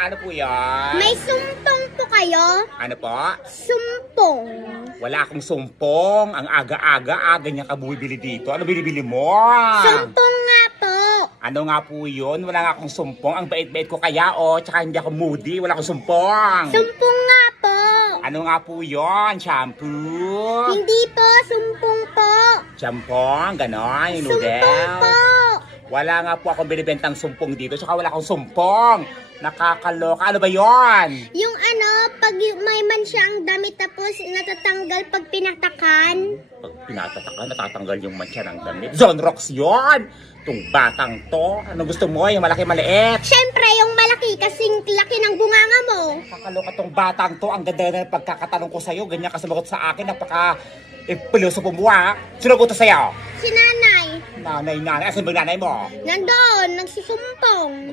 Ano po yan? May sumpong po kayo? Ano po? Sumpong. Wala akong sumpong. Ang aga-aga niya ka bumibili dito. Ano binibili mo? Sumpong nga po. Ano nga po yun? Wala nga akong sumpong. Ang bait-bait ko kaya, tsaka hindi ako moody. Wala akong sumpong. Sumpong nga po. Ano nga po yun? Shampoo? Hindi po, sumpong po. Shampoo? Ganon? Yung Sumpong noodles? po. Wala nga po akong binibentang sumpong dito. Tsaka wala akong sumpong. Nakakaloka. Ano ba yon? Yung pag may man siyang damit tapos natatanggal pag pinatakan. Pag pinatatakan, natatanggal yung mancha ng damit. John Rocks yon! Itong batang to. Ano gusto mo? Yung malaki-maliit? Siyempre, yung malaki kasing laki ng bunganga mo. Nakakaloka tong batang to. Ang ganda na ng pagkakatanong ko sa'yo. Ganyan ka sumagot sa akin. Napaka piloso po mo ha. Sino ko to sa'yo? Si nanay, Nanay. Asan ba yung nanay mo? nandun, nagsusumpong.